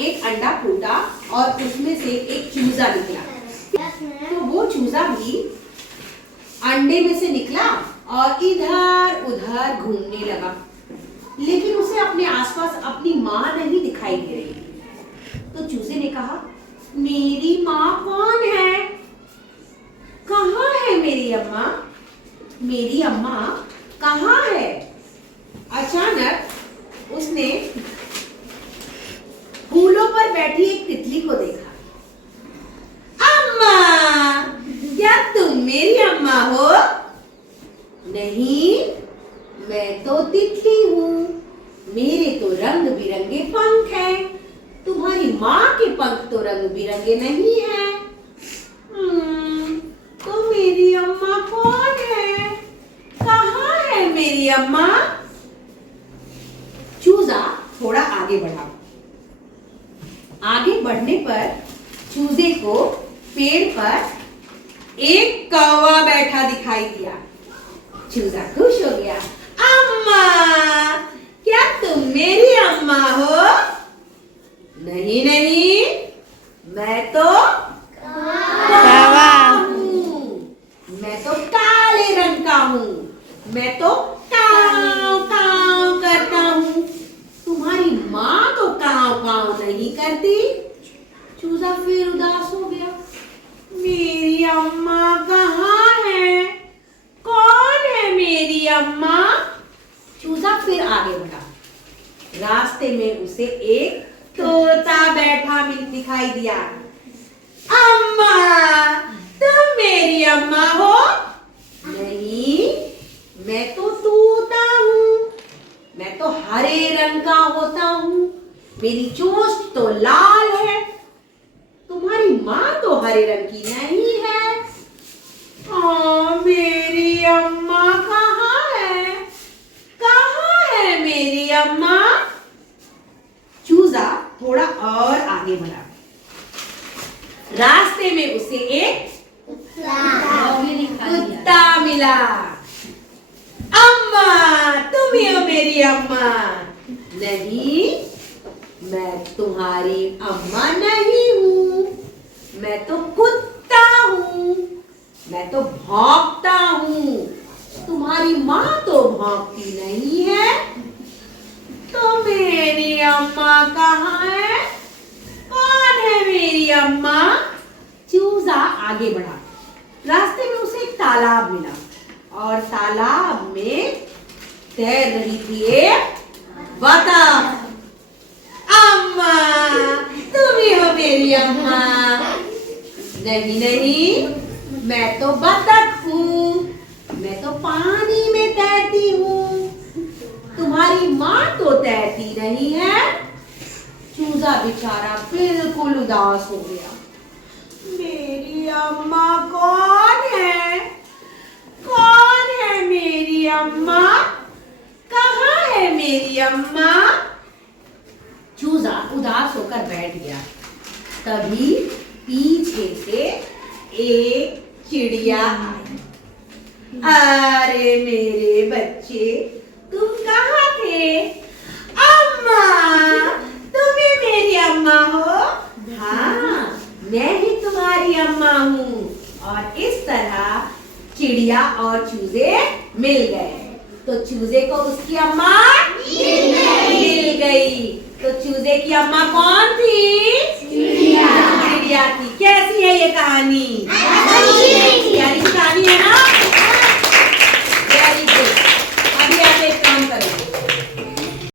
एक अंडा फूटा और उसमें से एक चूजा निकला। तो वो चूजा भी अंडे में से निकला और इधर उधर घूमने लगा, लेकिन उसे अपने आसपास अपनी माँ नहीं दिखाई दे रही थी। तो चूजे ने कहा, मेरी माँ कौन है? कहाँ है मेरी अम्मा? मेरी अम्मा कहाँ है? अचानक उसने फूलों पर बैठी एक तितली को देखा। अम्मा, क्या तुम मेरी अम्मा हो? नहीं, मैं तो तितली हूँ, मेरे तो रंग बिरंगे पंख हैं। तुम्हारी माँ के पंख तो रंग बिरंगे नहीं हैं। तो मेरी अम्मा कौन है? कहाँ है मेरी अम्मा? चूजा थोड़ा आगे बढ़ा। आगे बढ़ने पर चूजे को पेड़ पर एक कौवा बैठा दिखाई दिया। चूजा खुश हो गया। अम्मा, क्या तुम मेरी अम्मा हो? नहीं नहीं, मैं तो कौवा हूँ। मैं तो काले रंग का हूँ। मैं तो काव काव करता हूँ। तुम्हारी माँ तो काव काव नहीं करती। चूजा फिर उदास हो गया। मेरी अम्मा कहाँ है? कौन है मेरी अम्मा? चूजा फिर आगे बढ़ा। रास्ते में उसे एक तोता बैठा दिखाई दिया। अम्मा, तुम मेरी अम्मा हो? नहीं, मैं तो तोता हूँ। मैं तो हरे रंग का होता हूँ। मेरी चोंच तो लाल है। तुम्हारी माँ तो हरे रंग की नहीं है। मेरी अम्मा कहाँ है? कहाँ है मेरी अम्मा? चूजा थोड़ा और आगे बढ़ा। रास्ते में उसे एक कुत्ता मिला। अम्मा, तुम ही हो मेरी अम्मा? नहीं, मैं तुम्हारी अम्मा नहीं हूँ। मैं तो कुत्ता हूँ। मैं तो भौंकता हूँ। तुम्हारी माँ तो भौंकती नहीं है। तो मेरी अम्मा कहाँ है? कौन है मेरी अम्मा? चूजा आगे बढ़ा। रास्ते में उसे एक तालाब मिला और तालाब में तैर रही थी एक बतख। अम्मा, तुम ही हो मेरी अम्मा? नहीं नहीं, मैं तो बतख हूँ। मैं तो पानी में तैरती हूँ। तुम्हारी माँ तो तैरती नहीं है। चूजा बेचारा बिल्कुल उदास हो गया। मेरी अम्मा कौन है? कौन है मेरी अम्मा? कहाँ है मेरी अम्मा? चूजा उदास होकर बैठ गया। तभी पीछे से एक चिड़िया आई। अरे मेरे बच्चे, तुम कहाँ थे? अम्मा, तुम ही मेरी अम्मा हो? हाँ, मैं ही तुम्हारी अम्मा हूँ। और इस तरह चिड़िया और चूजे मिल गए। तो चूजे को उसकी अम्मा मिल गई। तो चूजे की अम्मा कौन थी? चिड़िया थी। कैसी है ये कहानी? अच्छी।